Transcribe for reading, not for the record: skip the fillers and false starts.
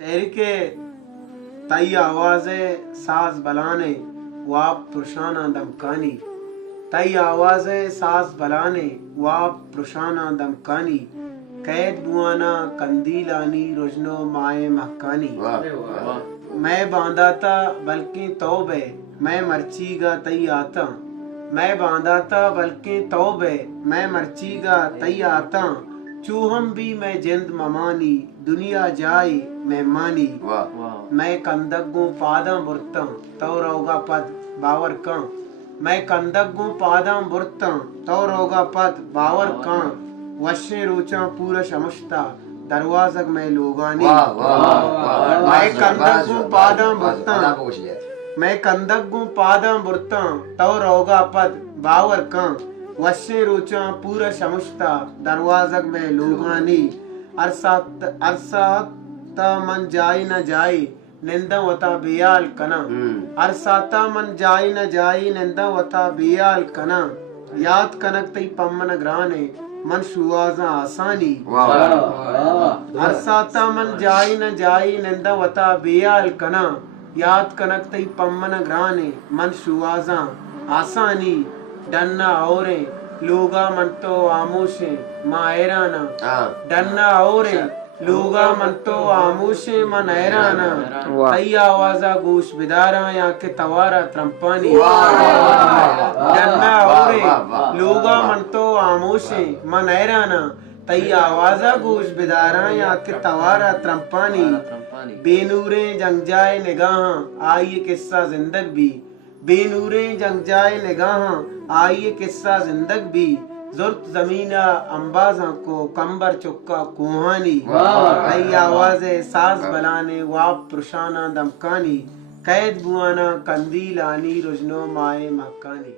शहर के तई आवाज़े साज बलाने वाप पुरुषाना दमकानी तई आवाज़े साज बलाने वाप पुरुषाना दमकानी कैद बुआना कंदीलानी रुजनो माए महकानी। मैं बांधा था बल्कि तौबे मैं मर्चीगा तई आता मैं बांधा था बल्कि तौबे मैं मर्चीगा तई आता चूहम भी मैं जिंद ममानी दुनिया जाई मेहमानी। मैं कंदगू पादम बुरता तो रोगा पद बावर का मैं कंदगू पादम बुरता तो रोगा पद बावर का वश्य रोचा पूरा शमस्ता दरवाजक में लोगानी। मैं कंदगू पादम बुरता मैं कंदगू पादम बुरता तो रोगा पद बावर का वश्य रोचा पूरा शमस्ता दरवाजक में लोगानी। अरसात मन जाई न जाई निंदा वता बेयाल कना अरसाता मन जाई न जाई निंदा वता बेयाल कना याद कनक तई पम्मन ग्राने मन शुआजा आसानी। अरसाता मन जाई न जाई निंदा वता बेयाल कना याद कनक तई पम्मन ग्राने मन शुआजा आसानी। डन्ना औरे लोगा मन तो आमोशे मायराना डन्ना औरे लोगा मन तो आमोशे मन ऐराना तई आवाजा गोश बिदारा या के तवारा त्रंपानी। डन्ना औरे लोगा मन तो आमोशे मन ऐराना तई आवाजा गोश बिदारा या के तवारा त्रंपानी। बेनूरे जंग जाए निगाह आई किस्सा जिंदग भी बेनूरे जंग जाए निगाह आई किस्सा जिंदग भी जुर्त जमीना अंबाजा को कंबर चुक्का कुहानी। नई आवाज़े साज बलाने वाप पुरुषाना दमकानी कैद बुआना कंदीलानी रुजनो माए मक्कानी।